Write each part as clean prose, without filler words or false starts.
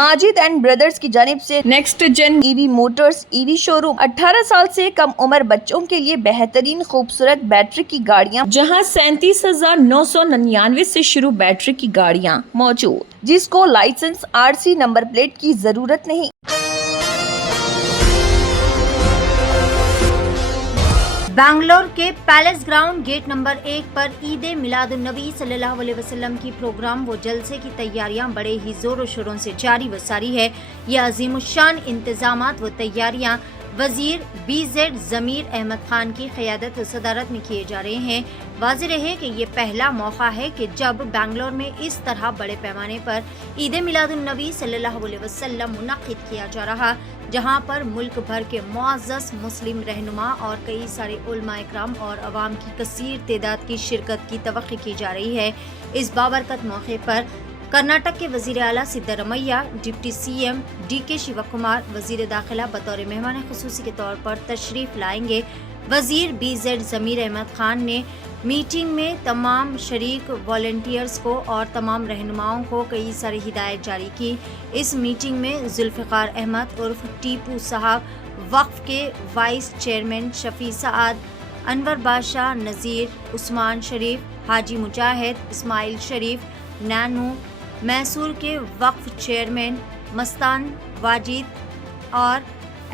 Majid and brothers की जानिब से next gen EV motors EV showroom 18 साल से कम उम्र बच्चों के लिए बेहतरीन खूबसूरत बैटरी की गाड़ियां, जहां 37,999 से शुरू बैटरी की गाड़ियां मौजूद, जिसको लाइसेंस आरसी नंबर प्लेट की जरूरत नहीं। बैंगलोर के पैलेस ग्राउंड गेट नंबर 1 पर ईद मिलादुन्नबी सल्लल्लाहु अलैहि वसल्लम की प्रोग्राम व जलसे की तैयारियां बड़े ही जोरों शोरों से जारी व सारी है। ये अजीमुशान इंतजामात व तैयारियां वजीर BZ ज़मीर अहमद खान की क़यादत व सदारत में किए जा रहे हैं। वाज़ेह रहे कि ये पहला मौका है कि जब बैंगलोर में इस तरह बड़े पैमाने पर ईद मिलादुन्नबी सल्लल्लाहु अलैहि वसल्लम मुनक़्क़िद किया जा रहा, जहां पर मुल्क भर के मुअज़्ज़ज़ मुस्लिम रहनुमा और कई सारे उलमाए इकराम और अवाम की कसीर तादाद की शिरकत की तवक्की की जा रही है। इस बाबरकत मौके पर कर्नाटक के वज़ीर आला Siddaramaiah, deputy CM DK Shiva Kumar, वज़ीर दाखिला बतौर मेहमान ख़ुसूसी के तौर पर तशरीफ़ लाएंगे। वज़ीर BZ ज़मीर अहमद खान ने मीटिंग में तमाम शरीक वॉलंटियर्स को और तमाम रहनुमाओं को कई सारी हिदायत जारी की। इस मीटिंग में जुल्फ़िकार अहमद उर्फ टीपू साहब, वक्फ के वाइस चेयरमैन शफी साद, अनवर बादशाह, नज़ीर, उस्मान शरीफ, हाजी मुजाहिद, इस्माइल शरीफ, नैनू, मैसूर के वक्फ चेयरमैन मस्तान वाजिद और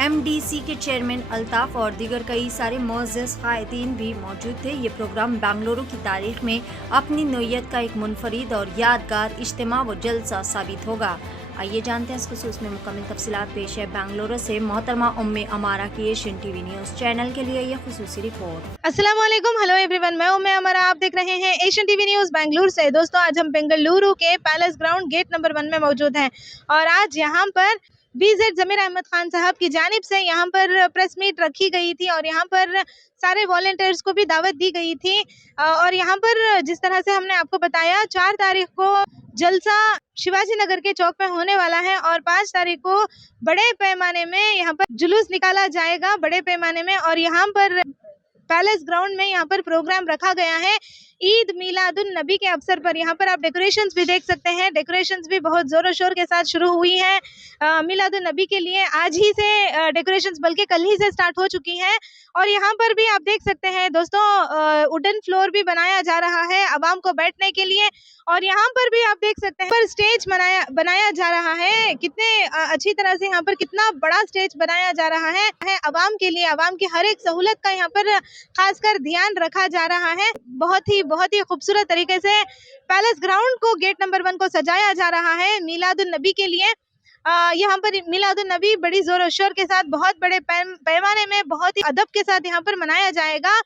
MDC के चेयरमैन अल्ताफ़ और दीगर कई सारे मुअज़्ज़ज़ क़ायदीन भी मौजूद थे। ये प्रोग्राम बेंगलुरु की तारीख़ में अपनी नोयत का एक मुनफरिद और यादगार इज्तिमा व जलसा साबित होगा। आइए जानते हैं इस खुसूस में मुकम्मल तफसीलात। पेश है बेंगलुरु से मोहतरमा उम्मे अमारा की एशियन TV न्यूज़ चैनल के लिए ये खुसूसी रिपोर्ट। अस्सलाम वालेकुम, हेलो एवरीवन, मैं उम्मे अमारा, आप देख रहे हैं एशियन TV न्यूज़ बेंगलुरु से। दोस्तों, आज हम बेंगलुरु के पैलेस ग्राउंड गेट नंबर 1 में मौजूद हैं और आज यहाँ पर BZ ज़मीर अहमद खान साहब की जानिब से यहाँ पर प्रेस मीट रखी गई थी और यहाँ पर सारे वॉलंटियर्स को भी दावत दी गई थी। और यहाँ पर जिस तरह से हमने आपको बताया, 4 तारीख को जलसा शिवाजी नगर के चौक पे होने वाला है और 5 तारीख को बड़े पैमाने में यहाँ पर जुलूस निकाला जाएगा, बड़े पैमाने में। और यहाँ पर पैलेस ग्राउंड में यहाँ पर प्रोग्राम रखा गया है ईद मिलादुन नबी के अवसर पर। यहाँ पर आप डेकोरेशंस भी देख सकते हैं, डेकोरेशंस भी बहुत ज़ोरों शोर के साथ शुरू हुई हैं। मिलादुन नबी के लिए आज ही से डेकोरेशंस बल्कि कल ही से स्टार्ट हो चुकी हैं। और यहाँ पर भी आप देख सकते हैं दोस्तों, वुडन फ्लोर भी बनाया जा रहा है आवाम को बैठने के लिए। और यहाँ पर भी आप देख सकते हैं पर स्टेज बनाया जा रहा है। कितने अच्छी तरह से यहाँ पर कितना बड़ा स्टेज बनाया जा रहा है आवाम के लिए। आवाम की हर एक सहूलत का यहाँ पर खासकर ध्यान रखा जा रहा है। बहुत ही खूबसूरत तरीके से पैलेस ग्राउंड को गेट नंबर 1 को सजाया जा रहा है मिलादुन नबी के लिए। यहाँ पर मिलादुन नबी बड़ी जोर शोर के साथ, बहुत बड़े पैमाने में, बहुत ही अदब के साथ यहाँ पर मनाया जाएगा।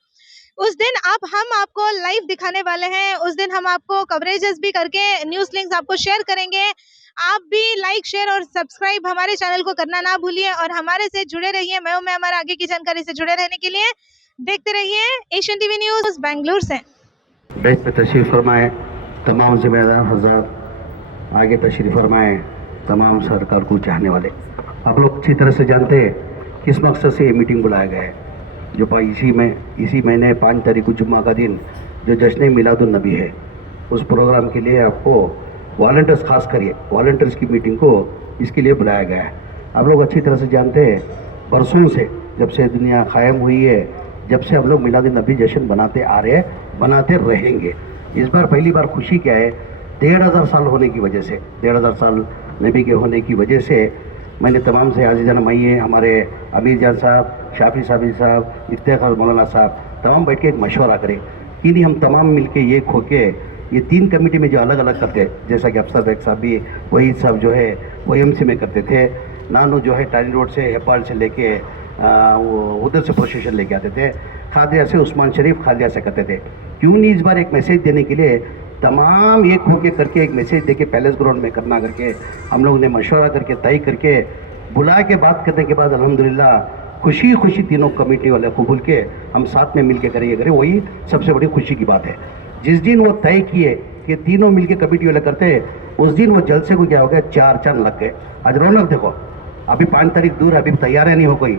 उस दिन हम आपको लाइव दिखाने वाले हैं। उस दिन हम आपको कवरेजेस भी करके न्यूज़ लिंक्स आपको शेयर करेंगे। आप भी लाइक, शेयर और सब्सक्राइब हमारे चैनल को करना ना भूलिए और हमारे से जुड़े रहिए। मैं हमारे आगे की जानकारी से जुड़े रहने के लिए देखते रहिए एशियन TV न्यूज़ बेंगलुरु से। बेस पे तशरीफ़ फरमाए तमाम ज़िम्मेदार हज़रात, आगे तशरीफ़ फरमाए तमाम सरकार को चाहने वाले। आप लोग अच्छी तरह से जानते हैं किस मकसद से ये मीटिंग बुलाया गया है। जो इसी महीने 5 तारीख को जुम्मा का दिन जो जश्न मिलादुन नबी है, उस प्रोग्राम के लिए आपको वॉलंटियर्स, खास करिए वॉलंटियर्स की मीटिंग को इसके लिए बुलाया गया है। आप लोग अच्छी तरह से जानते हैं बरसों से, जब से दुनिया कायम हुई है, जब से हम लोग मिलादुन नबी जश्न बनाते आ रहे हैं, बनाते रहेंगे। इस बार पहली बार खुशी क्या है, 1500 साल होने की वजह से, 1500 साल नबी के होने की वजह से मैंने तमाम से आज़िज़ान मईए, हमारे अमीर जान साहब, शाफी साहब, इफ्तिखार मौलाना साहब, तमाम बैठ के एक मशवरा करें कि नहीं हम तमाम मिल के ये खो के ये 3 कमेटी में जो अलग अलग करते हैं, जैसा कि अफसर बेग साहब भी वही सब जो है वो MC में करते थे, नानू जो है टाइनी रोड से हेपाल से लेके उधर से प्रोसेशन लेके आते थे, खादिया से उस्मान शरीफ खादिया से करते थे। क्यों नहीं इस बार एक मैसेज देने के लिए तमाम एक होके करके एक मैसेज दे के पैलेस ग्राउंड में करना करके हम लोग ने मशवरा करके तय करके बुला के बात करने के बाद अल्हम्दुलिल्लाह खुशी तीनों कमेटी वाले कबूल के हम साथ में मिल के करें, वही सबसे बड़ी खुशी की बात है। जिस दिन वो तय किए कि तीनों मिल के कमेटी वाले करते, उस दिन वो जलसे को क्या हो गया, 4 चांद लग गए। आज रौनक देखो, अभी 5 तारीख दूर, अभी तैयार नहीं हो कोई।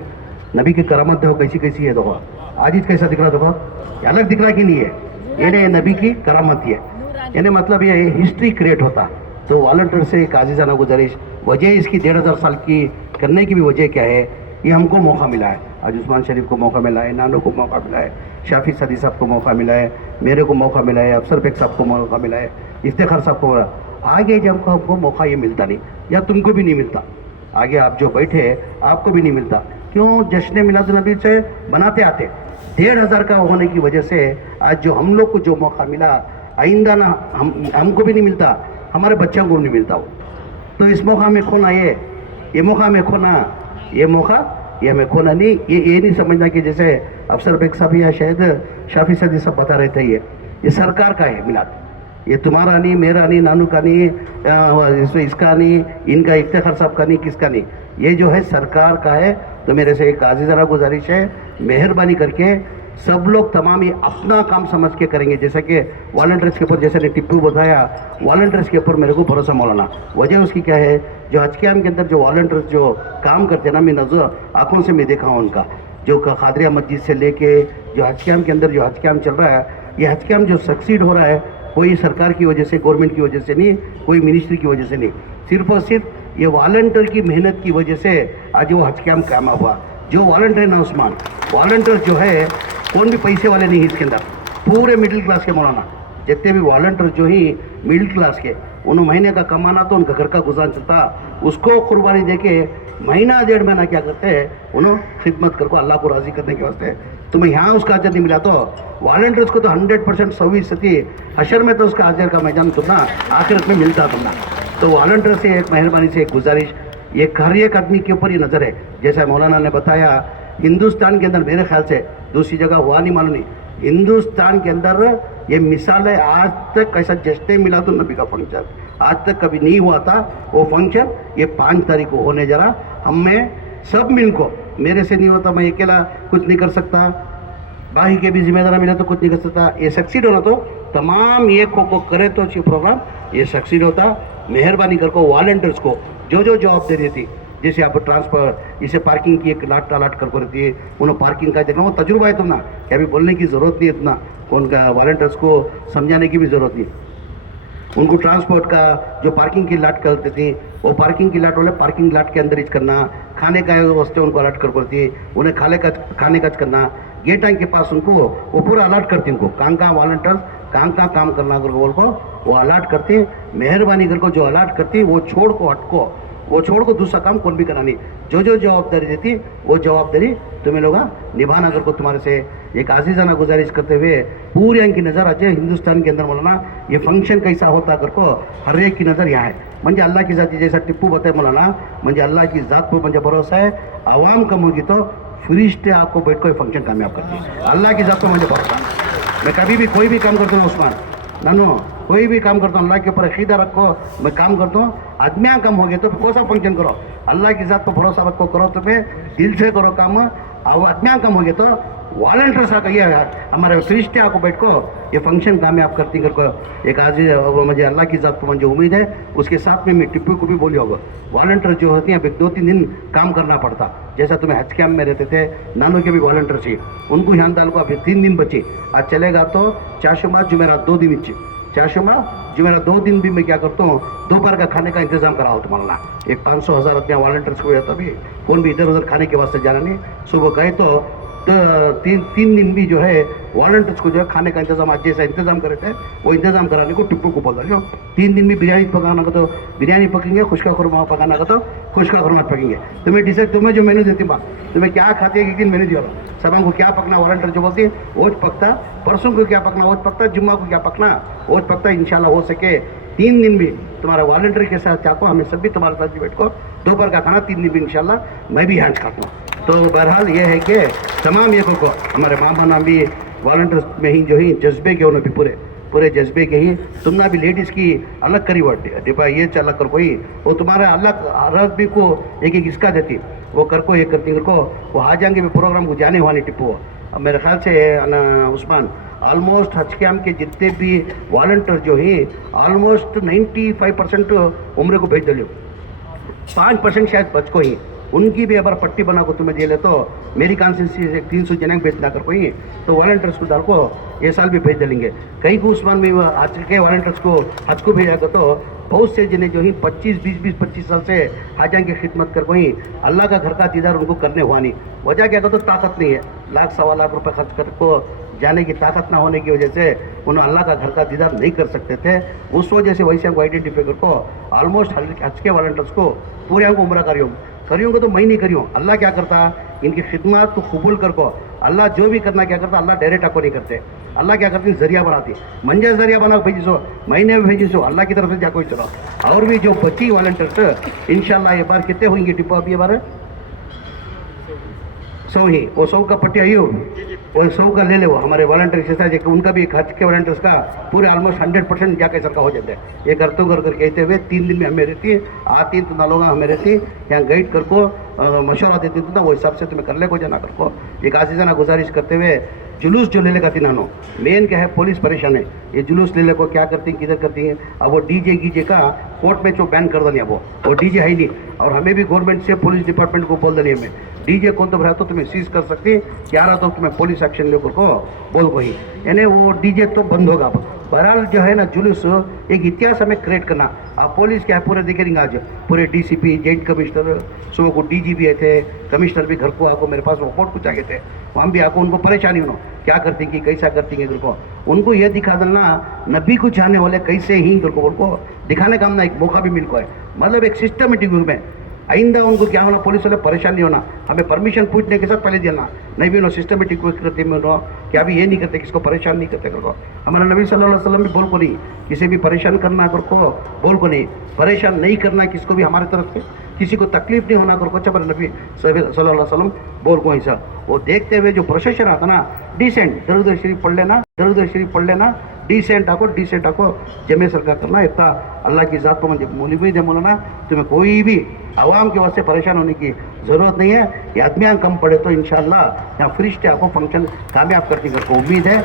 नबी की करामत देखो कैसी है, देखो आज कैसा दिख रहा, देखो अलग दिख रहा कि नहीं है, ये नबी की करामत है। यानी मतलब ये हिस्ट्री क्रिएट होता। तो वॉलंटियर से एक आजीज़ाना गुजारिश, वजह इसकी 1500 साल की करने की भी वजह क्या है, ये हमको मौका मिला है। आज उस्मान शरीफ को मौका मिला है, नानो को मौका मिला है, शाफी सदी साहब को मौका मिला है, मेरे को मौका मिला है, अफसर बेग साहब को मौका मिला है, इफ्तिखार साहब को। आगे जब हमको मौका ये मिलता नहीं, या तुमको भी नहीं मिलता, आगे आप जो बैठे आपको भी नहीं मिलता। क्यों? जश्न मिलाद नबी से बनाते आते 1500 का होने की वजह से आज जो हम लोग को जो मौका मिला, आइंदा ना हमको भी नहीं मिलता, हमारे बच्चों को नहीं मिलता वो। तो इस मौका में खोना ये मौका में खोना, ये मौका ये हमें खोना नहीं। ये नहीं समझना कि जैसे अफसर बेग साहब या शायद शाफी सदी सब बता रहे थे, ये सरकार का है मिलाद, ये तुम्हारा नहीं, मेरा नहीं, नानू का नहीं, इसका नहीं, इनका इफ्तिखार साहब का नहीं, किसका नहीं, ये जो है सरकार का है। तो मेरे से एक आजीज़ाना गुजारिश है, मेहरबानी करके सब लोग तमाम ये अपना काम समझ के करेंगे। जैसे कि वॉलंटियर्स के ऊपर, जैसे ने टिप्पू बताया, वॉलंटियर्स के ऊपर मेरे को भरोसा मौलाना। वजह उसकी क्या है, जो हज कैम्प के अंदर जो वॉलंटियर्स जो काम करते हैं ना, मैं नजर आँखों से मैं देखा हूँ उनका, जो खादरिया मस्जिद से लेके जो हज कैम्प के अंदर जो हज कैम्प चल रहा है, ये हज कैम्प जो सक्सीड हो रहा है, कोई सरकार की वजह से, गवर्नमेंट की वजह से नहीं, कोई मिनिस्ट्री की वजह से नहीं, सिर्फ और सिर्फ ये वॉलंटियर की मेहनत की वजह से आज वो हज कैम्प कामयाब हुआ। जो वॉलंटियर ना उस्मान, वॉलंटियर जो है कौन भी पैसे वाले नहीं है इसके अंदर, पूरे मिडिल क्लास के मौलाना, जितने भी वॉलंटियर जो ही मिडिल क्लास के, उन्होंने महीने का कमाना तो उनका घर का गुजारा चलता, उसको कुर्बानी दे के महीना 1.5 महीना क्या करते हैं, उन्होंने खिदमत करको अल्लाह को राज़ी करने के वास्ते। तुम्हें यहाँ उसका अजर नहीं मिला तो वॉलंटियर्स को तो 100% 100% हशर में तो उसका अजर का मैदान तुमना आखिरत में मिलता तुमना। तो वॉलंटियर से एक मेहरबानी से एक गुजारिश, ये हर एक आदमी के ऊपर ये नज़र है। जैसा मौलाना ने बताया, हिंदुस्तान के अंदर मेरे ख्याल से दूसरी जगह हुआ नहीं, मालूम नहीं, हिंदुस्तान के अंदर ये मिसाल है। आज तक कैसा जश्न मिलादुन नबी का फंक्शन आज तक कभी नहीं हुआ था, वो फंक्शन ये 5 तारीख को होने जा रहा। हमें सब मिल को, मेरे से नहीं होता, मैं अकेला कुछ नहीं कर सकता, बाकी के भी जिम्मेदार मिले तो कुछ नहीं कर सकता। ये सक्सीड होना तो तमाम ये को करे तो अच्छी प्रोग्राम ये सक्सीड होता। मेहरबानी कर को वॉलंटियर्स को जो जवाबदारी थी, जैसे आप ट्रांसफर, इसे पार्किंग की एक लाट टालाट कर रहती है, उन्होंने पार्किंग का देखना, वो तजुर्बा है तुमना, क्या भी बोलने की ज़रूरत नहीं है इतना, उनका वॉलंटियर्स को समझाने की भी ज़रूरत नहीं। उनको ट्रांसपोर्ट का जो पार्किंग की लाट करते थे, वो पार्किंग की लाट वाले पार्किंग लाट के अंदर ही करना, खाने का वास्ते उनको अलर्ट कर करती है, उन्हें खाने का करना, गेट के पास उनको वो पूरा अलर्ट करती, उनको कहाँ वॉलंटियर्स कहाँ काम करना कर बोल को वो अलर्ट करती। मेहरबानी कर को जो अलर्ट करती वो छोड़ को हटको, वो छोड़ को दूसरा काम कौन भी करानी, जो जवाबदारी देती वो जवाबदारी तुम्हें लोग निभाना कर को तुम्हारे से एक आजीज़ाना गुजारिश करते हुए पूरी इनकी नज़र आज हिंदुस्तान के अंदर मौलाना ये फंक्शन कैसा होता कर को हर एक की नज़र यहाँ है। म्हणजे अल्लाह की ज़ात, जैसा टिप्पू बताए मौलाना, म्हणजे अल्लाह की ज़ात पर म्हणजे भरोसा है, आवाम कम होगी तो फरिश्ते आपको बैठ को फंक्शन कामयाब करती है। अल्लाह की ज़ात पर मुझे भरोसा, मैं कभी भी कोई भी काम करता हूँ उस्मान नानो, कोई भी काम करता हूँ अल्लाह के ऊपर अकीदा रखो, मैं काम करता हूँ, आदमियाँ कम हो गए तो कौन सा फंक्शन करो, अल्लाह की ज़ात पर भरोसा रखो, करो तो फिर दिल से करो काम। आदमियाँ कम हो गए तो वॉलंटियर्स आकर ये हमारे फरिश्ते आपको बैठ को ये फंक्शन कामयाब करती करको एक आजीज मुझे अल्लाह की ज़ात पर मुझे उम्मीद है। उसके साथ में मैं टिप्पू को भी बोली होगा, वॉलंटियर जो होती हैं अब 2-3 दिन काम करना पड़ता, जैसा तुम्हें हज कैम्प में रहते थे, नानों के भी वॉलंटियर थी, उनको यहाँ डाल को अभी 3 दिन बचे, आज चलेगा तो चाशुमा जुमेरात 2 दिन इच्छे, चाशुमा जुमेरात 2 दिन भी मैं क्या करता हूँ, दोपहर का खाने का इंतजाम करा हो तुम्हारा। एक 500,000 अपने वॉलंटियर्स को रहता भी, कौन भी इधर उधर खाने के वास्ते जाना नहीं, सुबह गए तो 3 दिन भी जो है वॉलंटियर्स को जो है खाने का इंतजाम आज जैसा इंतजाम करे थे वो इंतजाम कराने को टिप्पू को बोल रहे हो। 3 दिन भी बिरयानी पकाना का तो बिरयानी पकेंगे, खुशका खुरमा पकाना का तो खुशका खुरमा पकेंगे। तुम्हें डिसाइड, तुम्हें जो मेन्यू देती बात, तुम्हें क्या खाते हैं, एक दिन मेन्यू दिया सब को क्या पकना, वॉलंटियर जो बोलती है वोज पकता, परसों को क्या पकना वोज पकता, जुम्मा को क्या पकना वोज पकता। इंशाल्लाह हो सके 3 दिन भी तुम्हारा वॉलंटियर के साथ चाको, हमें सब भी तुम्हारे साथ बैठ को दोपहर का खाना 3 दिन भी इंशाल्लाह मैं भी हैंड खाता हूँ। तो बहरहाल ये है कि तमाम ये को हमारे मामा नाम भी वॉलंटियर्स में ही जो ही जज्बे के उन्होंने भी पूरे जज्बे के ही तुमने भी लेडीज़ की अलग करी वर्ड डिपा ये चला कर कोई वो तुम्हारे अलग रस भी को एक इसका देती वो कर को ये करती कर को वो आ जाएंगे भी प्रोग्राम को जाने वाली टिप्पू। अब मेरे ख्याल से उस्मान ऑलमोस्ट हज कैम्प के जितने भी वॉलंटियर जो ही ऑलमोस्ट 95% उम्र को भेज दिलो, 5% शायद बच को ही ان کی بھی اگر پٹی بنا کو تمہیں دے لے تو میری کانسٹیٹنسی سے 300 جنیں بھیجنا کر کوئی تو والنٹرس کو ڈال کو یہ سال بھی بھیج دیں گے. کئی کو عثمان میں آج کے والنٹرس کو حج کو بھیجا کر تو بہت سے جنہیں جو ہی 25 سال سے حاجاں کی خدمت کر کوئی اللہ کا گھر کا دیدار ان کو کرنے ہوا نہیں. وجہ کیا کہ تو طاقت نہیں ہے, لاکھ سوا لاکھ روپے خرچ کر کو جانے کی طاقت نہ ہونے کی وجہ سے انہوں اللہ کا گھر کا دیدار نہیں کر سکتے تھے. اس وجہ سے ویسے ہم کو آئیڈینٹیفائی کر کو آلموسٹ حج کے والنٹرس کو پورے ہم کو عمرہ کریوں گے تو میں نہیں کریوں. اللہ کیا کرتا ان کی خدمات کو قبول کر کو اللہ جو بھی کرنا کیا کرتا اللہ ڈائریکٹ آپ کو نہیں کرتے. اللہ کیا کرتے ذریعہ بناتی منجے ذریعہ بنا بھیجی سو مہینے میں بھیجی سو اللہ کی طرف سے جا کوئی چلو. اور بھی جو بچی والنٹرس انشاءاللہ یہ بار کتنے ہوئیں گے ٹپو اب یہ بار 100 ہی وہ 100 کا پٹی آئی ہو وہ 100 کا لے لے وہ ہمارے والنٹرس ایسا ہے کہ ان کا بھی حج کے والنٹرس کا پورے آلموسٹ 100% جا کے سر کا ہو جاتا ہے. یہ کرتے کر کہتے ہوئے 3 دن میں ہمیں رہتی آتی تو نہ لوگ ہمیں رہتی یہاں گائڈ کر کو مشورہ دیتی تو وہ حساب سے تمہیں کر لے کو جانا کر کو. ایک عزیزانہ گزارش کرتے ہوئے جلوس جو لے لے کا تینانو مین کیا ہے پولیس پریشان ہے. یہ جلوس لے لے کو کیا کرتی ہیں کدھر کرتی ہیں. اب وہ ڈی جے گیجے کا کورٹ میں جو بین کر دیا وہ ڈی جے ہے ہی نہیں. اور ہمیں بھی گورنمنٹ سے پولیس ڈپارٹمنٹ کو بول دیں ہمیں ڈی جے کون تو بھرا تو تمہیں سیز کر سکتی کیا رہا تو تمہیں پولیس ایکشن لے کر کو بول کو ہی یعنی وہ ڈی جے تو بند ہوگا. بہرحال جو ہے نا جلوس ایک اتہاس ہمیں کریٹ کرنا. اب پولیس کیا ہے پورے دیکھیں گے آج پورے ڈی سی پی جوائنٹ کمشنر صبح کو ڈی جی بھی آئے تھے کمشنر بھی گھر کو آ کو میرے پاس رپورٹ کچھ آگے تھے وہاں بھی آ کو ان کو پریشانی ہونا کیا کرتی ہیں کیسا کرتی ہیں گھر کو ان کو یہ دکھا دینا نبی کو چاہنے والے کیسے ہی گھر کو ان کو دکھانے کا ہم نا ایک موقع بھی مل کو ہے. مطلب ایک سسٹمیٹک میں آئندہ ان کو کیا ہونا پولیس والے پریشان نہیں ہونا ہمیں پرمیشن پوچھنے کے ساتھ پہلے دینا نہیں بھی انہوں سسٹمیٹک کرتے میں کہ ابھی یہ نہیں کرتے کس کو پریشان نہیں کرتے کر کو. ہمارا نبی صلی اللہ علیہ وسلم بھی بول کو نہیں کسی بھی پریشان کرنا کر کو بول کو نہیں پریشان نہیں کرنا کس کو بھی ہمارے طرف سے کسی کو تکلیف نہیں ہونا کر کو. اچھا نبی صلی اللہ علیہ وسلم بول کو ایسا وہ دیکھتے ہوئے جو پروسیشن آتا نا ڈیسینٹ درود شریف پڑھ لینا ڈیسینٹ آکو جمع سرکار کرنا اتنا اللہ کی ذات کو مجھے مولی دے مولانا تمہیں کوئی بھی عوام کے واسطے پریشان ہونے کی ضرورت نہیں ہے. یہ آدمیاں کم پڑے تو انشاءاللہ یہاں فرشتے آپ کو فنکشن کامیاب کرتی کر کو امید ہے.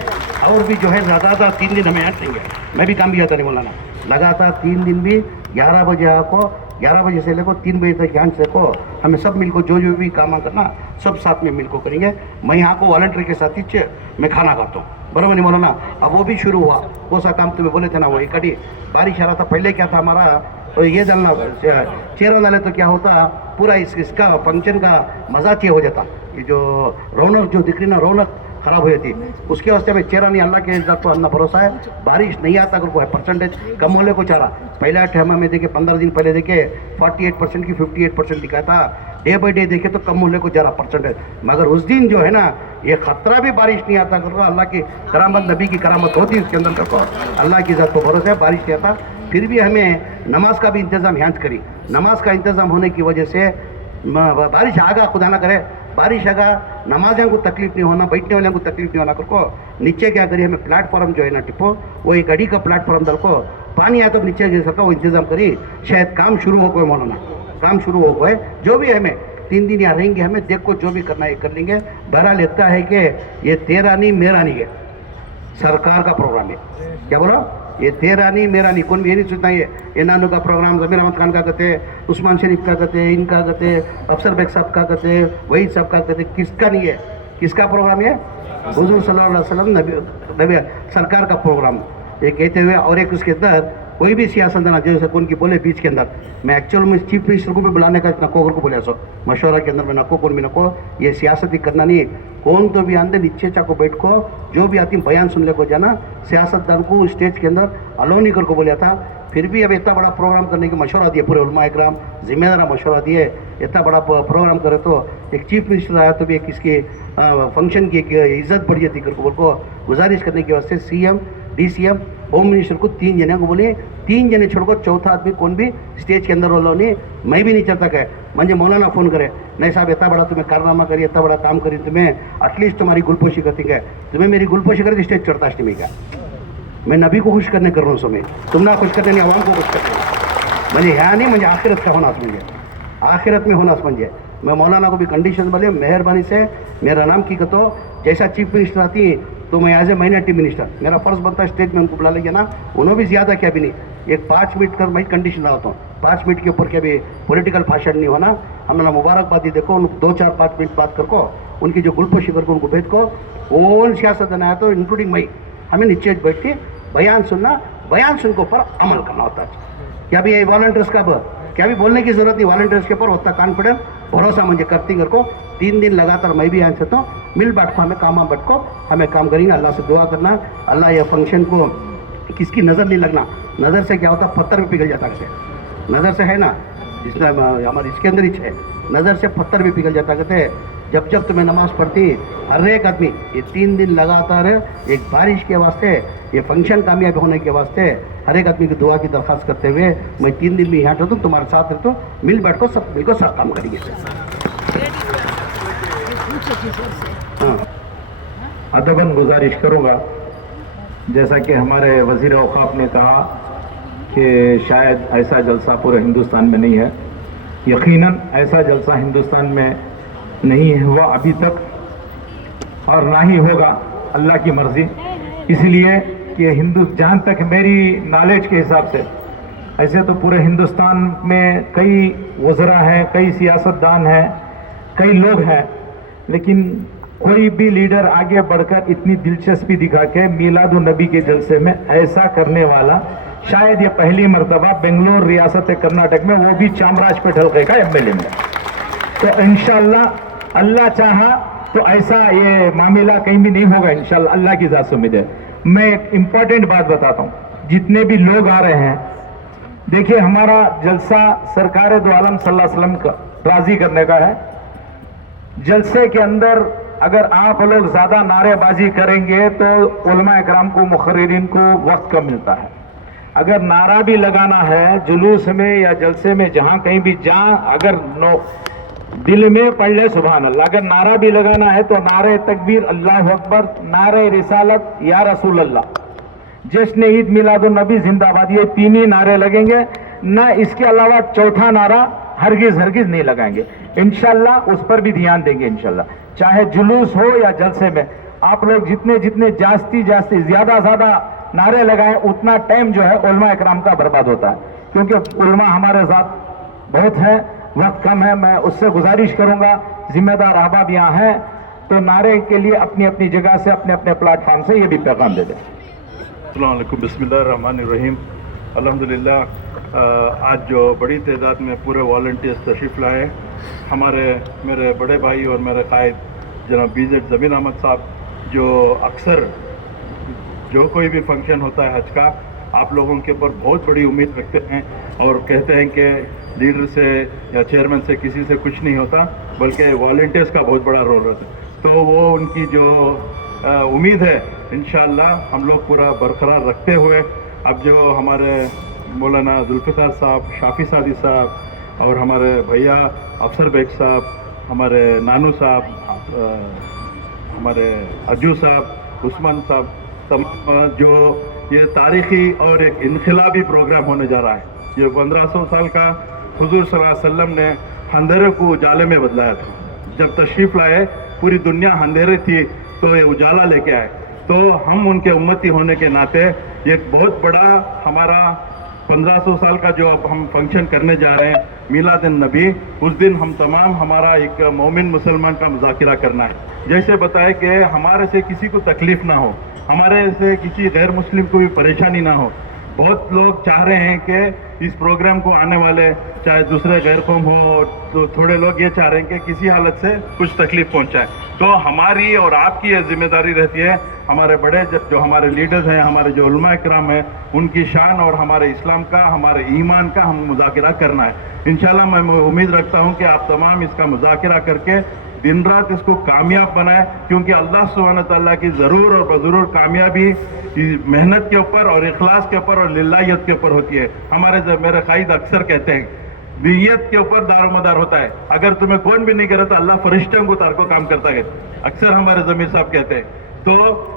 اور بھی جو ہے لگاتار 3 دن ہمیں یاد چاہیے میں بھی کام بھی آتا نہیں مولانا لگاتار 3 دن بھی 11 بجے آپ کو 11 بجے سے لے کو 3 بجے تک یہاں سے کو ہمیں سب مل کو جو بھی کام کرنا سب ساتھ میں مل کو کریں گے. میں یہاں کو والنٹری کے ساتھ ہی میں کھانا کھاتا ہوں برابر نہیں مولانا. اب وہ بھی شروع ہوا کون سا کام تمہیں بولے تھے نا وہ کڑی بارش آ رہا تھا پہلے کیا تھا ہمارا یہ ڈالنا چہرہ ڈالے تو کیا ہوتا پورا اس کا فنکشن کا مزہ چاہیے ہو جاتا. یہ جو رونق جو دکھ رہی نا رونق خراب ہو جاتی اس کے واسطے میں چہرہ نہیں اللہ کے ذات کو اللہ بھروسہ ہے. بارش نہیں آتا اگر کوئی پرسنٹیج کم ہونے کو چاہ رہا پہلا ٹھہما میں دیکھے 15 دن پہلے دیکھے 48% کی 58% دکھا تھا. ڈے بائی ڈے دیکھے تو کم ہونے کو جا رہا پرسنٹیج مگر اس دن جو ہے نا یہ خطرہ بھی بارش نہیں آتا کر رہا. اللہ کی کرامت نبی کی کرامت ہوتی اس کے اندر کر اللہ کی ذات کو بھروسہ ہے بارش نہیں آتا. پھر بھی ہمیں نماز کا بھی انتظام یہاں کری. نماز کا انتظام ہونے کی وجہ سے بارش آگا خدا نہ کرے بارش آگا نمازیوں کو تکلیف نہیں ہونا بیٹھنے والوں کو تکلیف نہیں ہونا کر کو نیچے کیا کری ہمیں پلیٹ فارم جو ہے نا ٹپو وہ ایک گاڑی کا پلیٹ فارم ڈال کو پانی آیا تو نیچے جیسا کا وہ انتظام کری شاید کام شروع ہو کوئی مولانا کام شروع ہو گئے. جو بھی ہمیں 3 دن یہاں رہیں گے ہمیں دیکھ کو جو بھی کرنا ہے کر لیں گے. بہرحال اتنا ہے کہ یہ تیرا نہیں میرا نہیں ہے سرکار کا پروگرام ہے. کیا بولا یہ تیرا نہیں میرا نہیں کون بھی یہ نہیں سوچنا یہ نانو کا پروگرام ضمیر احمد خان کا کہتے عثمان شریف کا کہتے ان کا کہتے افسر بیگ صاحب کا کہتے وحید صاحب کا کہتے کس کا نہیں ہے کس کا پروگرام ہے حضور صلی اللہ علیہ وسلم نبی سرکار کا پروگرام. یہ کہتے ہوئے اور ایک اس کے اندر کوئی بھی سیاست دانا جیسے کون کی بولے بیچ کے اندر میں ایکچوئل میں چیف منسٹر کو بھی بلانے کا اتنا کو بولے سو مشورہ کے اندر میں نکو کون بھی نکو یہ سیاست ہی کرنا نہیں کون تو بھی آندے نیچے چا کو بیٹھ کو جو بھی آتی بیان سن لے کو جانا سیاست دان کو اسٹیج کے اندر الو نہیں کر کو بولیا تھا. پھر بھی اب اتنا بڑا پروگرام کرنے کی مشورہ دیا پورے علماء اکرام ذمہ دارہ مشورہ دیے اتنا بڑا پروگرام کرے تو ایک چیف منسٹر آیا تو بھی ایک اس کی فنکشن کی ایک عزت بڑھ جاتی کر کو گزارش کرنے کے واسطے C M D C M home minister کو 3 جنے کو بولے 3 جنے چھوڑ کو چوتھا آدمی کون بھی اسٹیج کے اندر والوں نہیں میں بھی نہیں چاہتا کہ مجھے مولانا فون کرے نہیں صاحب اتنا بڑا تمہیں کارنامہ کری اتنا بڑا کام کری تمہیں ایٹ لیسٹ تمہاری گلپوشی کرتی ہے تمہیں میری گلپوشی کرے اسٹیج چڑھتا اسٹی میں کیا میں نبی کو خوش کرنے کر رہا ہوں سو میں تم نہ خوش کرنے نہیں عوام کو خوش کرتے مجھے یہاں نہیں مجھے آخرت کا ہونا سمجھے آخرت میں ہونا سمجھے. میں مولانا کو بھی کنڈیشن بولے مہربانی سے میرا نام کی کہتو جیسا چیف منسٹر آتی تو میں ایز اے مائنرٹی منسٹر میرا فرض بنتا ہے اسٹیج میں ان کو بلا لے گیا نا انہوں بھی زیادہ کیا بھی نہیں ایک 5 منٹ کر میں کنڈیشن لاتا ہوں 5 मिनट के ऊपर के भी पॉलिटिकल भाषण नहीं होना। हमने मुबारकबादी देखो उन 2-4-5 मिनट बात करको उनकी जो गुल्फो शिकर को उनको भेज को ओन सियासत आया तो इंक्लूडिंग मई हमें नीचे बैठ के बयान सुनना, बयान सुन के ऊपर अमल करना होता है। क्या भी ये वॉलंटियर्स का क्या भी बोलने की जरूरत नहीं, वॉलंटियर्स के ऊपर होता कॉन्फिडेंस भरोसा मुझे करती कर को 3 दिन लगातार मैं भी आंसर हूँ मिल बैठ को हमें काम बैठ को हमें काम करेंगे। अल्लाह से दुआ करना अल्लाह ये फंक्शन को किसकी नज़र नहीं लगना, नज़र से क्या होता पत्थर भी पिघल जाता है, नज़र से है ना इसमें हमारे इसके अंदर ही है, नज़र से पत्थर भी पिघल जाता कहते हैं। जब जब तुम्हें नमाज पढ़ती हर एक आदमी ये 3 दिन लगातार एक बारिश के वास्ते ये फंक्शन कामयाब होने के वास्ते हर एक आदमी की दुआ की दरख्वास्त करते हुए मैं 3 दिन भी यहाँ रहता हूँ तुम्हारे साथ रहता हूँ, मिल बैठ को सब मिलकर सब काम करेंगे। हाँ अदबन गुजारिश करूँगा, जैसा कि हमारे वज़ीर औक़ाफ़ ने कहा कि शायद ऐसा जलसा पूरे हिंदुस्तान में नहीं है। यकीनन ऐसा जलसा हिंदुस्तान में नहीं हुआ अभी तक और ना ही होगा, अल्लाह की मर्ज़ी। इसलिए कि जहाँ तक मेरी नॉलेज के हिसाब से ऐसे तो पूरे हिंदुस्तान में कई वज़रा हैं, कई सियासतदान हैं, कई लोग हैं, लेकिन कोई भी लीडर आगे बढ़कर इतनी दिलचस्पी दिखा के मीलादुन नबी के जलसे में ऐसा करने वाला शायद ये पहली मर्तबा बेंगलोर रियासत कर्नाटक में, वो भी चामराजपेट हल्के का एमएलए में। तो इंशाअल्लाह अल्लाह चाहा तो ऐसा ये मामला कहीं भी नहीं होगा इंशाअल्लाह, अल्लाह की ज़ात से उम्मीद है। मैं एक इम्पॉर्टेंट बात बताता हूँ, जितने भी लोग आ रहे हैं, देखिए हमारा जलसा सरकार दो आलम सल्लल्लाहु अलैहि वसल्लम का राज़ी करने का है। जलसे के अंदर अगर आप लोग ज़्यादा नारेबाजी करेंगे तो उलमा इकराम को मुखर्रिरीन को वक्त कम मिलता है। अगर नारा भी लगाना है जुलूस में या जलसे में, जहाँ कहीं भी अगर दिल में पढ़ ले सुभान अल्लाह, अगर नारा भी लगाना है तो नारे तकबीर अल्लाह अकबर, नारे रिसालत या रसूल अल्लाह, जश्न ईद मिलादुन नबी जिंदाबाद, ये 3 ही नारे लगेंगे ना, इसके अलावा चौथा नारा हरगिज नहीं लगाएंगे इंशाल्लाह। उस पर भी ध्यान देंगे इंशाल्लाह, चाहे जुलूस हो या जलसे में। आप लोग जितने ज़्यादा नारे लगाएं उतना टाइम जो है उलमा इकराम का बर्बाद होता है, क्योंकि उलमा हमारे साथ बहुत है, वक्त कम है। मैं उससे गुजारिश करूंगा, जिम्मेदार अहबाब यहाँ हैं तो नारे के लिए अपनी अपनी जगह से अपने प्लेटफॉर्म से ये भी पैगाम दे दें। अस्सलाम वालेकुम, बिस्मिल्लाहिर्रहमानिर्रहीम। अल्हम्दुलिल्लाह आज जो बड़ी तादाद में पूरे वॉलंटियर्स तशरीफ़ लाए, मेरे बड़े भाई और मेरे कायद जनाब BZ ज़मीर अहमद साहब, जो अक्सर जो कोई भी फंक्शन होता है हज का, आप लोगों के ऊपर बहुत बड़ी उम्मीद रखते हैं और कहते हैं कि लीडर से या चेयरमैन से किसी से कुछ नहीं होता, बल्कि वॉलंटियर्स का बहुत बड़ा रोल रहता है। तो वो उनकी जो उम्मीद है इंशाअल्लाह हम लोग पूरा बरकरार रखते हुए, अब जो हमारे मौलाना जुल्फ़िकार साहब, शाफ़ी सादी साहब और हमारे भैया अफसर बेग साहब, हमारे नानू साहब, हमारे अज्जू साहब, उस्मान साहब, जो ये तारीख़ी और एक इनकलाबी प्रोग्राम होने जा रहा है। ये 1500 साल का हुजूर सल्लल्लाहु अलैहि वसल्लम ने अंधेरे को उजाले में बदलाया था। जब तशरीफ़ लाए पूरी दुनिया अंधेरे थी तो ये उजाला लेके आए। तो हम उनके उम्मती होने के नाते एक बहुत बड़ा हमारा 1500 साल का जो अब हम फंक्शन करने जा रहे हैं मीलादुन नबी, उस दिन हम तमाम हमारा एक मोमिन मुसलमान का मुज़ाकिरा करना है। जैसे बताए कि हमारे से किसी को तकलीफ़ ना हो, हमारे से किसी गैर मुस्लिम को भी परेशानी ना हो। बहुत लोग चाह रहे हैं कि इस प्रोग्राम को आने वाले चाहे दूसरे गैर कौम हो, तो थोड़े लोग ये चाह रहे हैं कि किसी हालत से कुछ तकलीफ पहुंचाए। तो हमारी और आपकी ये जिम्मेदारी रहती है, हमारे बड़े जो हमारे लीडर्स हैं, हमारे जो उलमा इकराम हैं, उनकी शान और हमारे इस्लाम का, हमारे ईमान का हम मुज़ाकिरा करना है। इंशाल्लाह मैं उम्मीद रखता हूँ कि आप तमाम इसका मुज़ाकिरा करके दिन रात इसको कामयाब बनाए, क्योंकि अल्लाह सुब्हानहू व तआला की ज़रूर और बज़रूर कामयाबी मेहनत के ऊपर और इखलास के ऊपर और लिल्लाहियत के ऊपर होती है। मेरे कायद अक्सर कहते हैं नीयत के ऊपर दारोमदार होता है। अगर तुम्हें कौन भी नहीं करे तो अल्लाह फरिश्तों को उतार को काम करता है। अक्सर हमारे ज़मीर साहब कहते हैं तो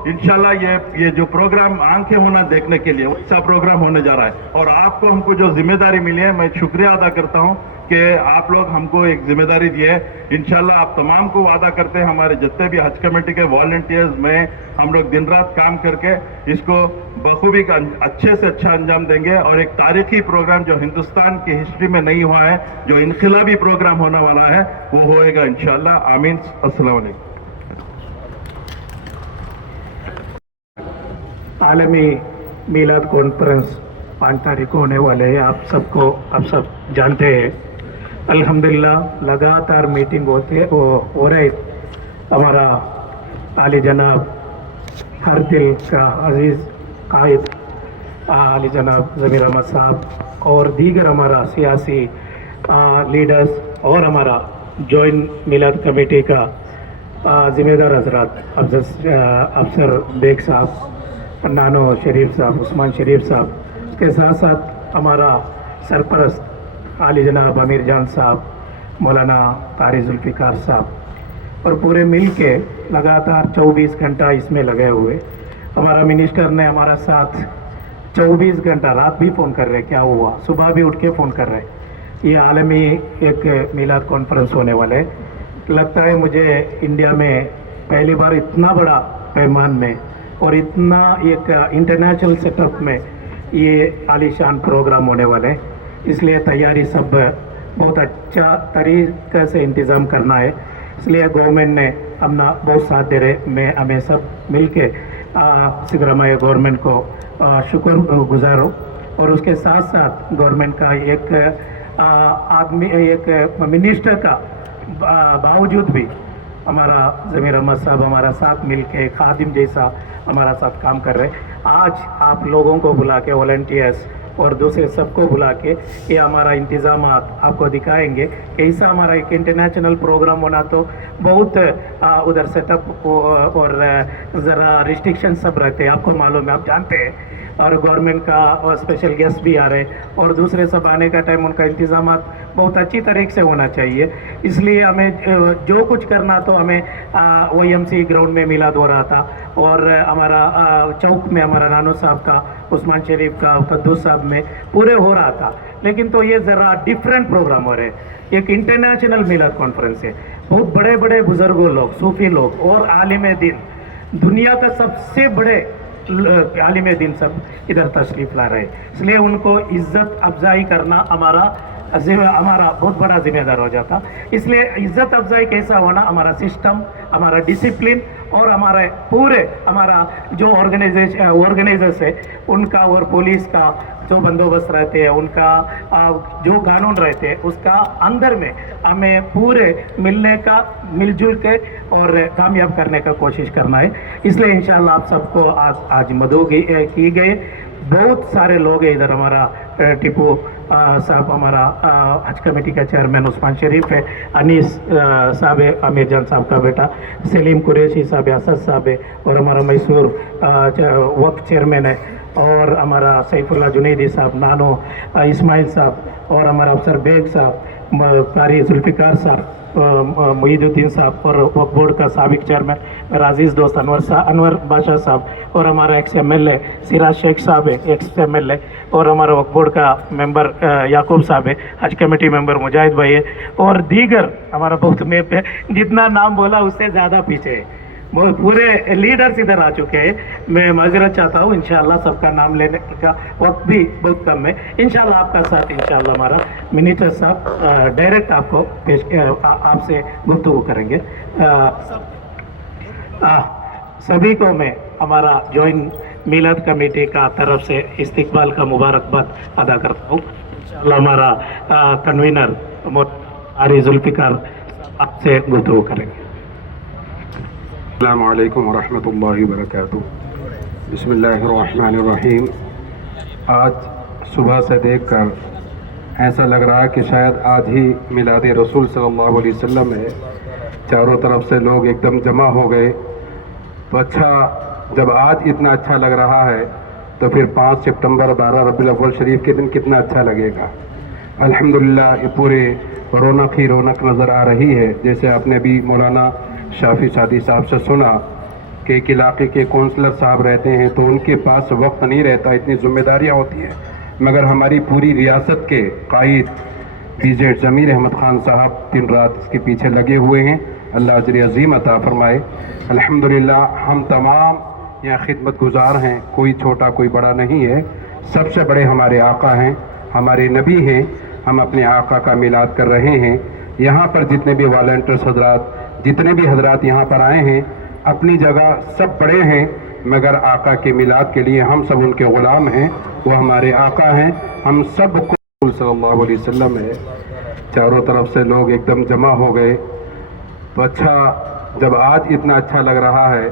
इंशाल्लाह ये जो प्रोग्राम आंखें होना देखने के लिए अच्छा प्रोग्राम होने जा रहा है। और आपको हमको जो जिम्मेदारी मिली है, मैं शुक्रिया अदा करता हूं कि आप लोग हमको एक जिम्मेदारी दी है। इंशाल्लाह आप तमाम को वादा करते हैं, हमारे जितने भी हज कमेटी के वॉलंटियर्स में हम लोग दिन रात काम करके इसको बखूबी अच्छे से अच्छा अंजाम देंगे और एक तारीखी प्रोग्राम जो हिंदुस्तान की हिस्ट्री में नहीं हुआ है, जो इनकलाबी प्रोग्राम होने वाला है, वो होएगा इंशाल्लाह। आमीन। अस्सलाम वालेकुम। आलमी मीलाद कॉन्फ्रेंस 5 तारीख को होने वाले हैं। आप सब जानते हैं। अल्हम्दुलिल्लाह लगातार मीटिंग हो रहे। हमारा आली जनाब हर दिल का अजीज़ कायद आली जनाब ज़मीर अहमद साहब और दीगर हमारा सियासी लीडर्स और हमारा जॉइंट मिलाद कमेटी का ज़िम्मेदार हजरात अफसर बेग साहब, नानो शरीफ साहब, उस्मान शरीफ साहब, उसके साथ साथ हमारा सरपरस्त आली जनाब अमीर जान साहब, मौलाना कारी जुल्फ़िकार साहब और पूरे मिल के लगातार 24 घंटा इसमें लगे हुए। हमारा मिनिस्टर ने हमारा साथ 24 घंटा, रात भी फ़ोन कर रहे क्या हुआ, सुबह भी उठ के फ़ोन कर रहे। ये आलमी एक मिलाद कॉन्फ्रेंस होने वाले। लगता है मुझे इंडिया में पहली बार इतना बड़ा पैमान में और इतना एक इंटरनेशनल सेटअप में ये आलीशान प्रोग्राम होने वाले हैं। इसलिए तैयारी सब बहुत अच्छा तरीके से इंतज़ाम करना है। इसलिए गवर्नमेंट ने अपना बहुत साथ दे रहे। हमें सब मिल के सिद्धरामैया गवर्नमेंट को शुक्र गुजार हो। और उसके साथ साथ गवर्नमेंट का एक मिनिस्टर का बावजूद भी हमारा ज़मीर अहमद साहब हमारा साथ मिल के खादिम जैसा हमारा साथ काम कर रहे। आज आप लोगों को बुला के वॉलंटियर्स और दूसरे सबको बुला के ये हमारा इंतज़ाम आपको दिखाएंगे। कैसा हमारा एक इंटरनेशनल प्रोग्राम होना तो बहुत उधर सेटअप और ज़रा रिस्ट्रिक्शन सब रहते हैं, आपको मालूम है, आप जानते हैं। और गवर्नमेंट का और स्पेशल गेस्ट भी आ रहे और दूसरे सब आने का टाइम उनका इंतज़ाम बहुत अच्छी तरीके से होना चाहिए। इसलिए हमें जो कुछ करना तो हमें OMC ग्राउंड में मिलाद हो रहा था और हमारा चौक में हमारा नानो साहब का, उस्मान शरीफ का, कद्दूस साहब में पूरे हो रहा था। लेकिन तो ये ज़रा डिफरेंट प्रोग्राम हो रहे। एक इंटरनेशनल मिलाद कॉन्फ्रेंस है। बहुत बड़े बड़े बुज़ुर्गों लोग, सूफ़ी लोग और आलिम दिन, दुनिया का सबसे बड़े आलिम दिन सब इधर तशरीफ़ ला रहे। इसलिए उनको इज़्ज़त अफजाई करना हमारा बहुत बड़ा जिम्मेदार हो जाता। इसलिए इज़्ज़त अफजाई कैसा होना, हमारा सिस्टम, हमारा डिसिप्लिन और हमारे पूरे हमारा जो ऑर्गेनाइजर्स है उनका और पुलिस का जो बंदोबस्त रहते हैं, उनका जो कानून रहते हैं, उसका अंदर में हमें पूरे मिलने का, मिलजुल के और कामयाब करने का कोशिश करना है। इसलिए इंशाल्लाह आप सबको आज मदऊ की गई। बहुत सारे लोग हैं इधर। हमारा टिपू साहब, हमारा हज कमेटी का चेयरमैन उस्मान शरीफ है, अनीस साहब है, आमिर जान साहब का बेटा, सलीम कुरैशी साहब है, असद साहब है और हमारा मैसूर वक्त चेयरमैन है और हमारा सैफुल्लाह जुनैदी साहब, नानो इस्माइल साहब और हमारा अफसर बेग साहब, कारी जुल्फ़िकार साहब, मुईदुद्दीन साहब और वक्फ बोर्ड का साबिक चेयरमैन मेरा अजीज़ दोस्त अनवर बादशाह साहब और हमारा एक्स MLA सिराज शेख साहब है, एक्स MLA और हमारा वक्फ बोर्ड का मेंबर याकूब साहब है, हज कमेटी मेंबर मुजाहिद भाई है और दीगर हमारा बहुत में जितना नाम बोला उससे ज़्यादा पीछे है। पूरे लीडर्स इधर आ चुके हैं। मैं माजरत चाहता हूँ, इंशाल्लाह सबका नाम लेने का वक्त भी बहुत कम है। इंशाल्लाह आपका साथ इंशाल्लाह हमारा मिनिस्टर साहब डायरेक्ट आपको आपसे गुफ्तगू करेंगे। सभी को मैं हमारा जॉइंट मिलाद कमेटी का तरफ से इस्तकबाल का मुबारकबाद अदा करता हूँ। इंशाल्लाह हमारा कन्वीनर कारी जुल्फ़िकार आपसे गुफ्तगू करेंगे। अस्सलामु अलैकुम वरहमतुल्लाहि वबरकातुहू। बिस्मिल्लाहिर्रहमानिर्रहीम। आज सुबह से देखकर ऐसा लग रहा है कि शायद आज ही मिलाद रसूल सल्लल्लाहु अलैहि वसल्लम है। चारों तरफ से लोग एकदम जमा हो गए। तो अच्छा, जब आज इतना अच्छा लग रहा है तो फिर 5 सितंबर 12 रबीउल अव्वल शरीफ के दिन कितना अच्छा लगेगा। अल्हम्दुलिल्लाह ये पूरे रौनक ही रौनक नज़र आ रही है। जैसे आपने भी मौलाना शाफी सादी साहब से सुना کہ ایک علاقے کے کونسلر صاحب رہتے ہیں تو ان کے پاس وقت نہیں رہتا، اتنی ذمہ داریاں ہوتی ہیں، مگر ہماری پوری ریاست کے قائد BZ ضمیر احمد خان صاحب دن رات اس کے پیچھے لگے ہوئے ہیں، اللہ اجر عظیم عطا فرمائے۔ الحمدللہ ہم تمام یہاں خدمت گزار ہیں، کوئی چھوٹا کوئی بڑا نہیں ہے، سب سے بڑے ہمارے آقا ہیں، ہمارے نبی ہیں، ہم اپنے آقا کا میلاد کر رہے ہیں۔ یہاں پر جتنے بھی والنٹرز حضرات، جتنے بھی حضرات یہاں پر آئے ہیں، اپنی جگہ سب بڑے ہیں، مگر آقا کے میلاد کے لیے ہم سب ان کے غلام ہیں، وہ ہمارے آقا ہیں، ہم سب کو صلی اللہ علیہ وسلم ہے۔ چاروں طرف سے لوگ ایک دم جمع ہو گئے، تو اچھا جب آج اتنا اچھا لگ رہا ہے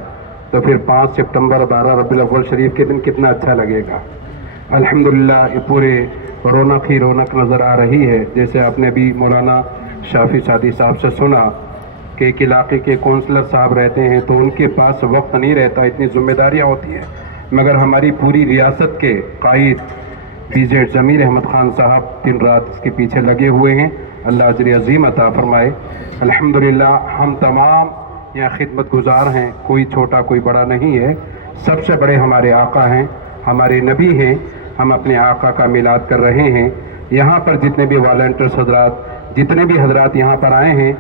تو پھر 5 ستمبر 12 ربیع الاول شریف کے دن کتنا اچھا لگے گا۔ الحمدللہ یہ پورے رونق ہی رونق نظر آ رہی ہے۔ جیسے آپ نے بھی مولانا شافی سعدی صاحب سے سنا کہ ایک علاقے کے کونسلر صاحب رہتے ہیں تو ان کے پاس وقت نہیں رہتا، اتنی ذمہ داریاں ہوتی ہیں، مگر ہماری پوری ریاست کے قائد BZ ضمیر احمد خان صاحب دن رات اس کے پیچھے لگے ہوئے ہیں، اللہ اجر عظیم عطا فرمائے۔ الحمدللہ ہم تمام یہاں خدمت گزار ہیں، کوئی چھوٹا کوئی بڑا نہیں ہے، سب سے بڑے ہمارے آقا ہیں، ہمارے نبی ہیں، ہم اپنے آقا کا میلاد کر رہے ہیں۔ یہاں پر جتنے بھی والنٹرز حضرات، جتنے بھی حضرات یہاں پر آئے ہیں،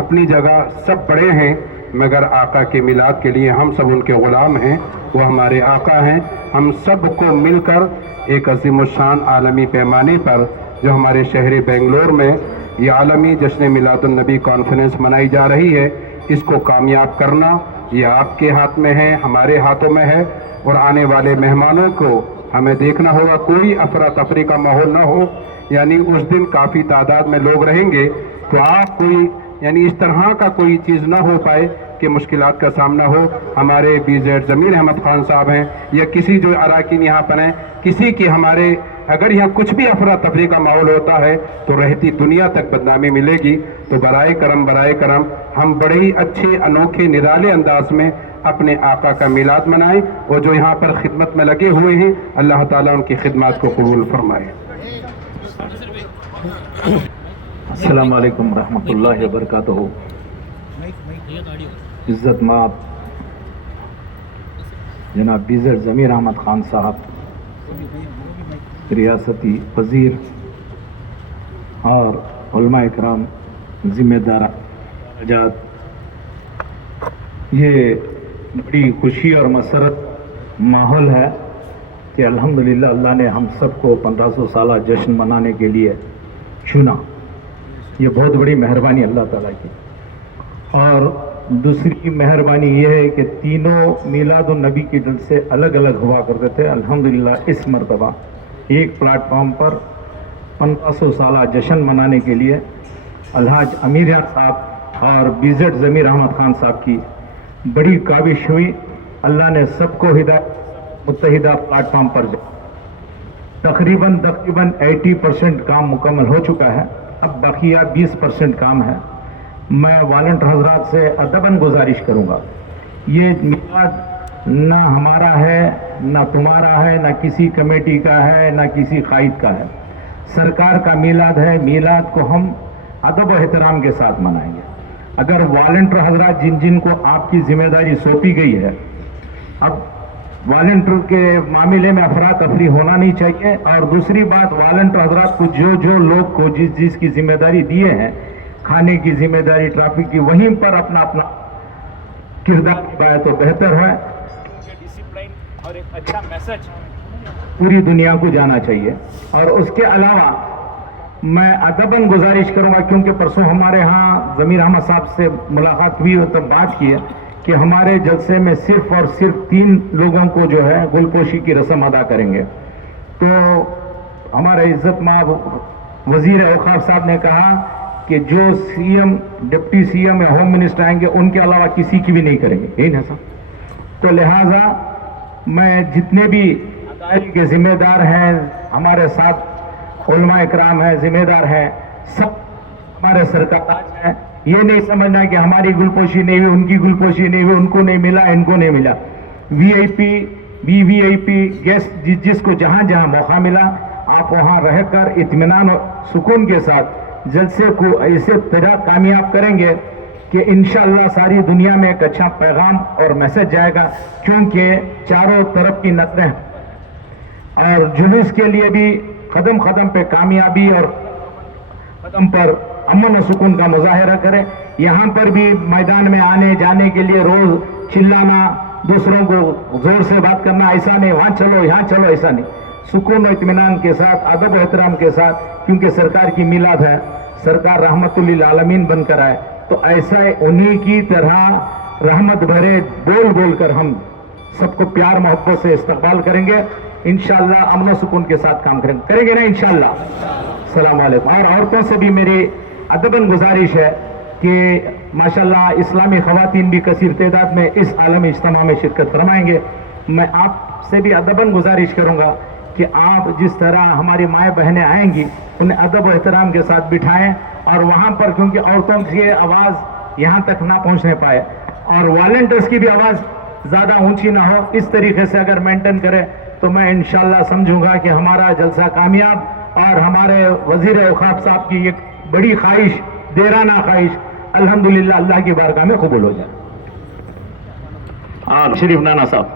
اپنی جگہ سب بڑے ہیں، مگر آقا کے میلاد کے لیے ہم سب ان کے غلام ہیں، وہ ہمارے آقا ہیں۔ ہم سب کو مل کر ایک عظیم الشان عالمی پیمانے پر جو ہمارے شہر بنگلور میں یہ عالمی جشن میلاد النبی کانفرنس منائی جا رہی ہے، اس کو کامیاب کرنا یہ آپ کے ہاتھ میں ہے، ہمارے ہاتھوں میں ہے، اور آنے والے مہمانوں کو ہمیں دیکھنا ہوگا کوئی افراتفری کا ماحول نہ ہو، یعنی اس دن کافی تعداد میں لوگ رہیں گے تو آپ کوئی یعنی اس طرح کا کوئی چیز نہ ہو پائے کہ مشکلات کا سامنا ہو۔ ہمارے BZ ضمیر احمد خان صاحب ہیں یا کسی جو اراکین یہاں پر ہیں، کسی کی ہمارے اگر یہاں کچھ بھی افراتفری کا ماحول ہوتا ہے تو رہتی دنیا تک بدنامی ملے گی۔ تو برائے کرم ہم بڑے ہی اچھے انوکھے نرالے انداز میں اپنے آقا کا میلاد منائیں، اور جو یہاں پر خدمت میں لگے ہوئے ہیں اللہ تعالیٰ ان کی خدمات کو قبول فرمائے۔ السلام علیکم ورحمۃ اللہ وبرکاتہ۔ عزت مآب جناب BZ ضمیر احمد خان صاحب، ریاستی وزیر اور علماء اکرام، ذمہ داران، یہ بڑی خوشی اور مسرت ماحول ہے کہ الحمدللہ اللہ نے ہم سب کو 1500 سالہ جشن منانے کے لیے چنا۔ یہ بہت بڑی مہربانی اللہ تعالیٰ کی۔ اور دوسری مہربانی یہ ہے کہ تینوں میلاد النبی کے جلسے الگ الگ ہوا کرتے تھے، الحمدللہ اس مرتبہ ایک پلیٹ فارم پر 1500 سالہ جشن منانے کے لیے الحاج امیر صاحب اور BZ ضمیر احمد خان صاحب کی بڑی کاوش ہوئی۔ اللہ نے سب کو ہدایت متحدہ پلیٹ فارم پر تقریباً 80% کام مکمل ہو چکا ہے، اب بقیہ 20% کام ہے۔ میں والنٹر حضرات سے ادباً گزارش کروں گا، یہ میلاد نہ ہمارا ہے نہ تمہارا ہے نہ کسی کمیٹی کا ہے نہ کسی قائد کا ہے، سرکار کا میلاد ہے۔ میلاد کو ہم ادب و احترام کے ساتھ منائیں گے۔ اگر والنٹر حضرات جن کو آپ کی ذمہ داری سونپی گئی ہے، اب والنٹر کے معاملے میں افراتفری ہونا نہیں چاہیے، اور دوسری بات والنٹر حضرات کو جو لوگ کو جس کی ذمہ داری دیے ہیں، کھانے کی ذمہ داری، ٹریفک کی، وہیں پر اپنا کردار نبھائے تو بہتر ہے۔ ڈسپلن اور ایک اچھا میسج پوری دنیا کو جانا چاہیے۔ اور اس کے علاوہ میں ادباً گزارش کروں گا، کیونکہ پرسوں ہمارے ہاں ضمیر احمد صاحب سے ملاقات ہوئی اور تب بات کی ہے کہ ہمارے جلسے میں صرف اور صرف 3 لوگوں کو جو ہے گل پوشی کی رسم ادا کریں گے۔ تو ہمارے عزت مآب وزیر اوقاف صاحب نے کہا کہ جو CM، ڈپٹی CM یا ہوم منسٹر آئیں گے ان کے علاوہ کسی کی بھی نہیں کریں گے، یہی نا صاحب؟ تو لہٰذا میں جتنے بھی ادائیگی کے ذمہ دار ہیں، ہمارے ساتھ علماء اکرام ہیں، ذمہ دار ہیں، سب ہمارے سرکار ہیں، یہ نہیں سمجھنا کہ ہماری گلپوشی نہیں ہوئی، ان کی گلپوشی نہیں ہوئی، ان کو نہیں ملا، ان کو نہیں ملا۔ VIP گیسٹ جس کو جہاں جہاں موقع ملا، آپ وہاں رہ کر اطمینان اور سکون کے ساتھ جلسے کو ایسے طرح کامیاب کریں گے کہ انشاءاللہ ساری دنیا میں ایک اچھا پیغام اور میسج جائے گا، کیونکہ چاروں طرف کی نسلیں اور جلوس کے لیے بھی قدم قدم پہ کامیابی اور قدم پر امن و سکون کا مظاہرہ کریں. یہاں پر بھی میدان میں آنے جانے کے لیے روز چلانا، دوسروں کو زور سے بات کرنا، ایسا نہیں، وہاں چلو یہاں چلو، ایسا نہیں. سکون و اطمینان کے ساتھ، ادب و احترام کے ساتھ، کیونکہ سرکار کی میلاد ہے، سرکار رحمت للعالمین بن کر آئے، تو ایسا انہی کی طرح رحمت بھرے بول بول کر ہم سب کو پیار محبت سے استقبال کریں گے. انشاءاللہ امن و سکون کے ساتھ کام کریں گے نا انشاءاللہ. السلام علیکم. اور عورتوں سے بھی میری ادباً گزارش ہے کہ ماشاءاللہ اسلامی خواتین بھی کثیر تعداد میں اس عالمی اجتماع میں شرکت فرمائیں گے. میں آپ سے بھی ادباً گزارش کروں گا کہ آپ جس طرح ہماری مائیں بہنیں آئیں گی انہیں ادب و احترام کے ساتھ بٹھائیں، اور وہاں پر کیونکہ عورتوں کی آواز یہاں تک نہ پہنچنے پائے اور والنٹیئرز کی بھی آواز زیادہ اونچی نہ ہو، اس طریقے سے اگر مینٹین کرے تو میں انشاءاللہ سمجھوں گا کہ ہمارا جلسہ کامیاب، اور ہمارے وزیر اوقاف صاحب کی ایک بڑی خواہش، دیرانہ خواہش، الحمدللہ اللہ کی بارگاہ میں قبول ہو جائے. شریف نانا صاحب.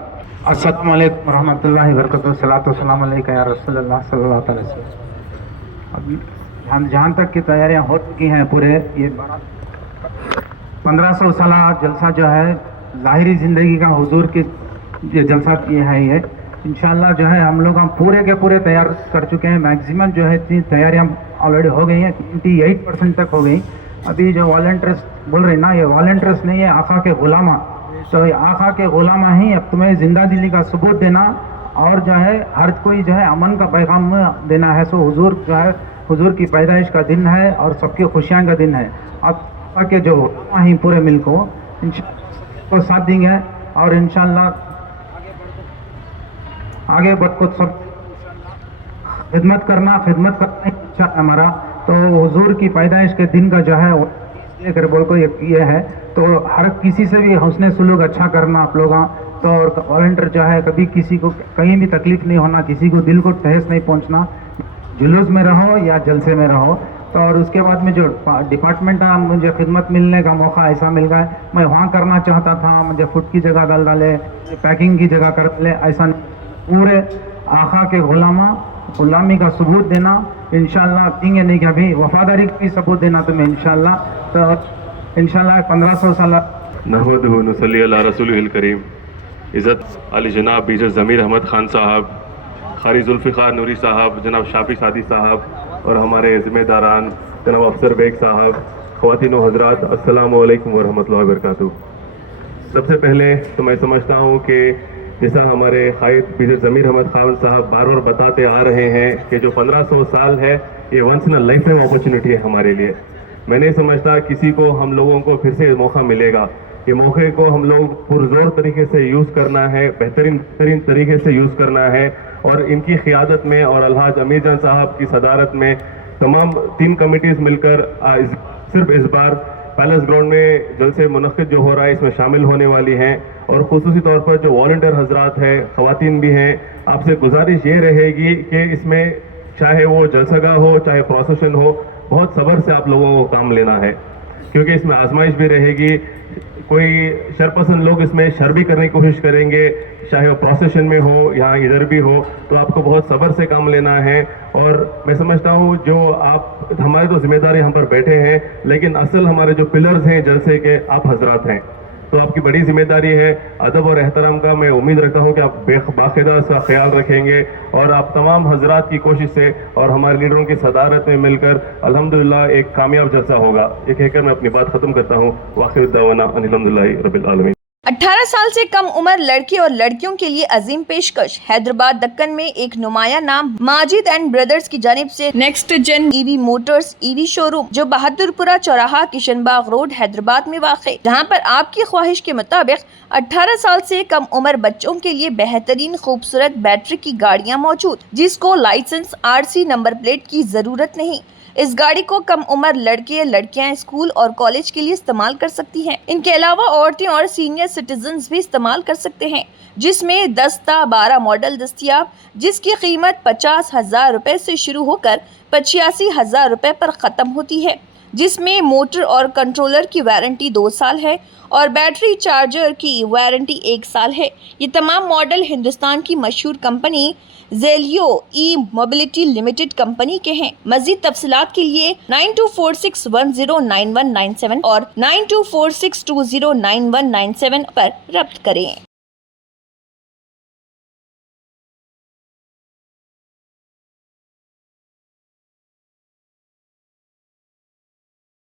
السلام علیکم ورحمۃ اللہ وبرکاتہ. صلاۃ و سلام علیکہ یا رسول اللہ صلی اللہ علیہ وسلم. اب جہاں تک کی تیاریاں ہو چکی ہیں، پورے یہ 1500 سالہ جلسہ جو ہے ظاہری زندگی کا حضور کی یہ جلسہ یہ ہے، یہ انشاءاللہ جو ہے ہم لوگ پورے کے پورے تیار کر چکے ہیں. میکسیمم جو ہے اتنی تیاریاں آلریڈی ہو گئی ہیں، 98% تک ہو گئی. ابھی جو والنٹیئرس بول رہے ہیں نا، یہ والنٹیئرس نہیں ہے، آقا کے غلامہ. تو یہ آقا کے غلامہ ہی اب تمہیں زندہ دلی کا ثبوت دینا اور جو ہے ہر کوئی جو ہے امن کا پیغام دینا ہے. سو حضور جو ہے حضور کی پیدائش کا دن ہے اور سب کی خوشیاں کا دن ہے. اب آقا کے جو غلامہ ہی پورے ملک کو انشاءاللہ ساتھ دیں گے، اور انشاءاللہ آگے بڑھ کر سب خدمت کرنا ہمارا. تو حضور کی پیدائش کے دن کا جو ہے اگر بول کو یہ ہے، تو ہر کسی سے بھی حسن سلوک اچھا کرنا آپ لوگاں. تو والنٹیئر جو ہے کبھی کسی کو کہیں بھی تکلیف نہیں ہونا، کسی کو دل کو ٹھیس نہیں پہنچنا، جلوس میں رہو یا جلسے میں رہو. تو اور اس کے بعد میں جو ڈپارٹمنٹ مجھے خدمت ملنے کا موقع ایسا مل گیا ہے، میں وہاں کرنا چاہتا تھا، مجھے فوڈ کی جگہ ڈالے، پیکنگ کی جگہ کر لے، ایسا نہیں. پورے آقا کے غلامی کا ثبوت دینا انشاءاللہ دیں گے. نہیں کہ ابھی وفاداری کا بھی ثبوت دینا تمہیں انشاءاللہ. تو انشاءاللہ 1500 سالہ نحمدہ و نصلی علی رسولہ الکریم. عزت علی جناب میجر ضمیر احمد خان صاحب، قاری ذوالفقار نوری صاحب، جناب شافی سعدی صاحب اور ہمارے ذمہ داران جناب افسر بیگ صاحب، خواتین و حضرات، السلام علیکم ورحمۃ اللہ وبرکاتہ. سب سے پہلے تو میں سمجھتا ہوں کہ جیسا ہمارے قائد میجر ضمیر احمد خان صاحب بار بار بتاتے آ رہے ہیں کہ جو 1500 سال ہے یہ once in lifetime opportunity ہے ہمارے لیے. میں نہیں سمجھتا کسی کو ہم لوگوں کو پھر سے موقع ملے گا. یہ موقع کو ہم لوگ پرزور طریقے سے یوز کرنا ہے، بہترین طریقے سے یوز کرنا ہے، اور ان کی قیادت میں اور الحاج امیر جان صاحب کی صدارت میں تمام 3 کمیٹیز مل کر صرف اس بار پیلس گراؤنڈ میں جلسے منعقد جو ہو رہا ہے اس میں شامل ہونے والی ہیں. اور خصوصی طور پر جو والنٹیئر حضرات ہیں، خواتین بھی ہیں، آپ سے گزارش یہ رہے گی کہ اس میں چاہے وہ جلسہ گاہ ہو چاہے پروسیشن ہو، بہت صبر سے آپ لوگوں کو کام لینا ہے، کیونکہ اس میں آزمائش بھی رہے گی. کوئی شرپسند لوگ اس میں شر بھی کرنے کی کوشش کریں گے، چاہے وہ پروسیشن میں ہو یا ادھر بھی ہو. تو آپ کو بہت صبر سے کام لینا ہے. اور میں سمجھتا ہوں جو آپ ہمارے تو ذمہ داری ہم پر بیٹھے ہیں، لیکن اصل ہمارے جو پلرز ہیں جلسے کے آپ حضرات ہیں. تو آپ کی بڑی ذمہ داری ہے ادب اور احترام کا. میں امید رکھتا ہوں کہ آپ باقاعدہ اس کا خیال رکھیں گے، اور آپ تمام حضرات کی کوشش سے اور ہمارے لیڈروں کی صدارت میں مل کر الحمدللہ ایک کامیاب جلسہ ہوگا. یہ کہہ کر میں اپنی بات ختم کرتا ہوں. وآخر دعوانا ان الحمدللہ رب العالمین. 18 سال سے کم عمر لڑکے اور لڑکیوں کے لیے عظیم پیشکش. حیدرآباد دکن میں ایک نمایاں نام ماجد اینڈ بردرز کی جانب سے نیکسٹ جن ای وی موٹرز ای وی شو روم جو بہادر پورہ چوراہا کشن باغ روڈ حیدرآباد میں واقع، جہاں پر آپ کی خواہش کے مطابق 18 سال سے کم عمر بچوں کے لیے بہترین خوبصورت بیٹری کی گاڑیاں موجود، جس کو لائسنس RC نمبر پلیٹ کی ضرورت نہیں. اس گاڑی کو کم عمر لڑکے لڑکیاں اسکول اور کالج کے لیے استعمال کر سکتی ہیں. ان کے علاوہ عورتیں اور سینئر سٹیزنز بھی استعمال کر سکتے ہیں، جس میں 10 تا 12 ماڈل دستیاب، جس کی قیمت 50,000 روپے سے شروع ہو کر 85,000 روپے پر ختم ہوتی ہے. جس میں موٹر اور کنٹرولر کی وارنٹی 2 سال ہے اور بیٹری چارجر کی وارنٹی 1 سال ہے۔ یہ تمام ماڈل ہندوستان کی مشہور کمپنی زیلیو ای موبلٹی لمیٹڈ کمپنی کے ہیں۔ مزید تفصیلات کے لیے 9246109197 اور 9246209197 پر رابطہ کریں۔